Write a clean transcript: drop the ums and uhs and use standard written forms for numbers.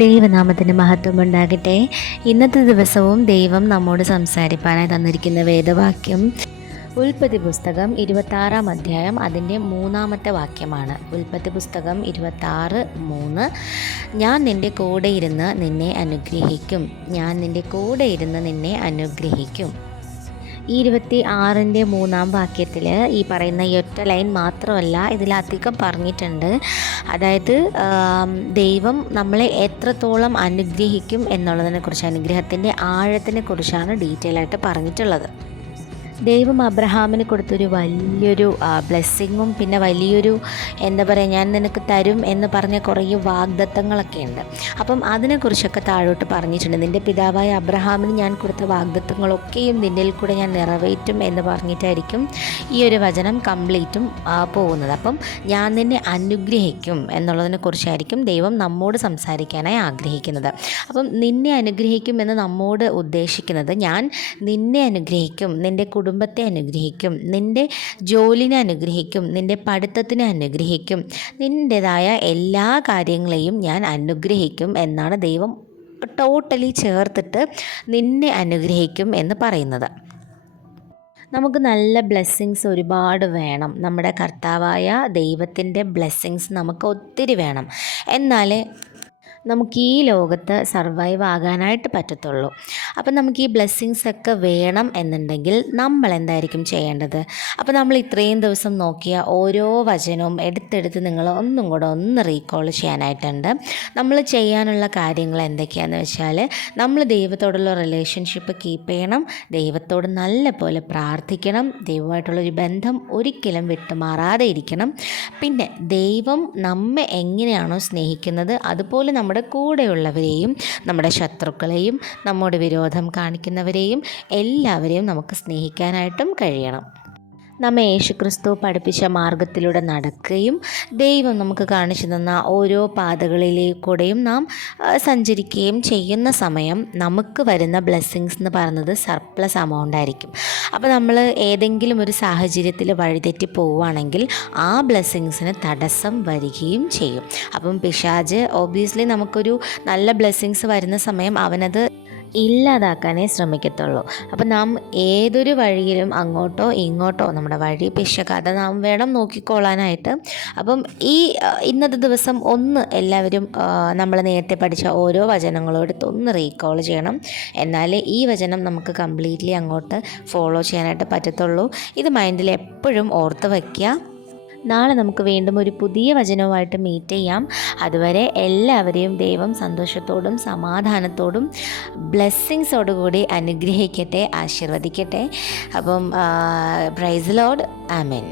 ദൈവനാമത്തിന് മഹത്വം ഉണ്ടാകട്ടെ. ഇന്നത്തെ ദിവസവും ദൈവം നമ്മോട് സംസാരിപ്പാനായി തന്നിരിക്കുന്ന വേദവാക്യം ഉൽപ്പത്തി പുസ്തകം 26 അധ്യായം അതിൻ്റെ 3-ാമത്തെ വാക്യമാണ്. ഉൽപ്പത്തി പുസ്തകം 26:3. ഞാൻ നിൻ്റെ കൂടെ ഇരുന്ന് നിന്നെ അനുഗ്രഹിക്കും. ഞാൻ നിൻ്റെ കൂടെ ഇരുന്ന് നിന്നെ അനുഗ്രഹിക്കും. ഈ 26-ൻ്റെ 3-ാം വാക്യത്തിൽ ഈ പറയുന്ന ഈ ഒറ്റ ലൈൻ മാത്രമല്ല, ഇതിലധികം പറഞ്ഞിട്ടുണ്ട്. അതായത് ദൈവം നമ്മളെ എത്രത്തോളം അനുഗ്രഹിക്കും എന്നുള്ളതിനെക്കുറിച്ച്, അനുഗ്രഹത്തിൻ്റെ ആഴത്തിനെ കുറിച്ചാണ് ഡീറ്റെയിൽ ആയിട്ട് പറഞ്ഞിട്ടുള്ളത്. ദൈവം അബ്രഹാമിന് കൊടുത്തൊരു വലിയൊരു ബ്ലെസ്സിങ്ങും പിന്നെ വലിയൊരു എന്താ പറയുക, ഞാൻ നിനക്ക് തരും എന്ന് പറഞ്ഞ കുറേ വാഗ്ദത്തങ്ങളൊക്കെ ഉണ്ട്. അപ്പം അതിനെക്കുറിച്ചൊക്കെ താഴോട്ട് പറഞ്ഞിട്ടുണ്ട്. നിൻ്റെ പിതാവായ അബ്രഹാമിന് ഞാൻ കൊടുത്ത വാഗ്ദത്തങ്ങളൊക്കെയും നിന്നിൽ കൂടെ ഞാൻ നിറവേറ്റും എന്ന് പറഞ്ഞിട്ടായിരിക്കും ഈ ഒരു വചനം കംപ്ലീറ്റും പോകുന്നത്. അപ്പം ഞാൻ നിന്നെ അനുഗ്രഹിക്കും എന്നുള്ളതിനെക്കുറിച്ചായിരിക്കും ദൈവം നമ്മോട് സംസാരിക്കാനായി ആഗ്രഹിക്കുന്നത്. അപ്പം നിന്നെ അനുഗ്രഹിക്കും എന്ന് നമ്മോട് ഉദ്ദേശിക്കുന്നത്, ഞാൻ നിന്നെ അനുഗ്രഹിക്കും, നിൻ്റെ കുടുംബത്തെ അനുഗ്രഹിക്കും, നിൻ്റെ ജോലിനെ അനുഗ്രഹിക്കും, നിൻ്റെ പഠിത്തത്തിനെ അനുഗ്രഹിക്കും, നിൻ്റേതായ എല്ലാ കാര്യങ്ങളെയും ഞാൻ അനുഗ്രഹിക്കും എന്നാണ് ദൈവം ടോട്ടലി ചേർത്തിട്ട് നിന്നെ അനുഗ്രഹിക്കും എന്ന് പറയുന്നത്. നമുക്ക് നല്ല ബ്ലെസ്സിങ്സ് ഒരുപാട് വേണം. നമ്മുടെ കർത്താവായ ദൈവത്തിൻ്റെ ബ്ലെസ്സിങ്സ് നമുക്ക് ഒത്തിരി വേണം. എന്നാലേ നമുക്ക് ഈ ലോകത്ത് സർവൈവ് ആകാനായിട്ട് പറ്റത്തുള്ളൂ. അപ്പം നമുക്ക് ഈ ബ്ലെസ്സിങ്സ് ഒക്കെ വേണം എന്നുണ്ടെങ്കിൽ നമ്മൾ എന്തായിരിക്കും ചെയ്യേണ്ടത്? അപ്പോൾ നമ്മൾ ഇത്രയും ദിവസം നോക്കിയ ഓരോ വചനവും എടുത്തെടുത്ത് നിങ്ങൾ ഒന്നും കൂടെ ഒന്ന് റീകോൾ ചെയ്യാനായിട്ടുണ്ട്. നമ്മൾ ചെയ്യാനുള്ള കാര്യങ്ങൾ എന്തൊക്കെയാണെന്ന് വെച്ചാൽ, നമ്മൾ ദൈവത്തോടുള്ള റിലേഷൻഷിപ്പ് കീപ്പ് ചെയ്യണം, ദൈവത്തോട് നല്ല പോലെ പ്രാർത്ഥിക്കണം, ദൈവമായിട്ടുള്ളൊരു ബന്ധം ഒരിക്കലും വിട്ടുമാറാതെ ഇരിക്കണം. പിന്നെ ദൈവം നമ്മെ എങ്ങനെയാണോ സ്നേഹിക്കുന്നത് അതുപോലെ നമ്മുടെ കൂടെയുള്ളവരെയും നമ്മുടെ ശത്രുക്കളെയും നമ്മോട് വിരോധം കാണിക്കുന്നവരെയും എല്ലാവരെയും നമുക്ക് സ്നേഹിക്കാനായിട്ടും കഴിയണം. നമ്മെ യേശുക്രിസ്തു പഠിപ്പിച്ച മാർഗത്തിലൂടെ നടക്കുകയും ദൈവം നമുക്ക് കാണിച്ചു തന്ന ഓരോ പാതകളിലേക്കൂടെയും നാം സഞ്ചരിക്കുകയും ചെയ്യുന്ന സമയം നമുക്ക് വരുന്ന ബ്ലെസ്സിങ്സ് എന്ന് പറയുന്നത് സർപ്ലസ് എമൗണ്ട് ആയിരിക്കും. അപ്പോൾ നമ്മൾ ഏതെങ്കിലും ഒരു സാഹചര്യത്തിൽ വഴിതെറ്റി പോവുകയാണെങ്കിൽ ആ ബ്ലെസ്സിങ്സിന് തടസ്സം വരികയും ചെയ്യും. അപ്പം പിശാച് ഓബ്വിയസ്ലി നമുക്കൊരു നല്ല ബ്ലെസ്സിങ്സ് വരുന്ന സമയം അവനത് ഇല്ലാതാക്കാനേ ശ്രമിക്കത്തുള്ളൂ. അപ്പം നാം ഏതൊരു വഴിയിലും അങ്ങോട്ടോ ഇങ്ങോട്ടോ നമ്മുടെ വഴി പിശകാതെ നാം വേണം നോക്കിക്കോളാനായിട്ട്. അപ്പം ഇന്നത്തെ ദിവസം ഒന്ന് എല്ലാവരും നമ്മൾ നേരത്തെ പഠിച്ച ഓരോ വചനങ്ങളോട് ഒന്ന് റീകോൾ ചെയ്യണം. എന്നാലേ ഈ വചനം നമുക്ക് കംപ്ലീറ്റ്ലി അങ്ങോട്ട് ഫോളോ ചെയ്യാനായിട്ട് പറ്റത്തുള്ളൂ. ഇത് മൈൻഡിൽ എപ്പോഴും ഓർത്ത് വയ്ക്കുക. നാളെ നമുക്ക് വീണ്ടും ഒരു പുതിയ വചനവുമായിട്ട് മീറ്റ് ചെയ്യാം. അതുവരെ എല്ലാവരെയും ദൈവം സന്തോഷത്തോടും സമാധാനത്തോടും ബ്ലെസ്സിങ്സോടുകൂടി അനുഗ്രഹിക്കട്ടെ, ആശീർവദിക്കട്ടെ. അപ്പം പ്രൈസ് ലോർഡ്. ആമേൻ.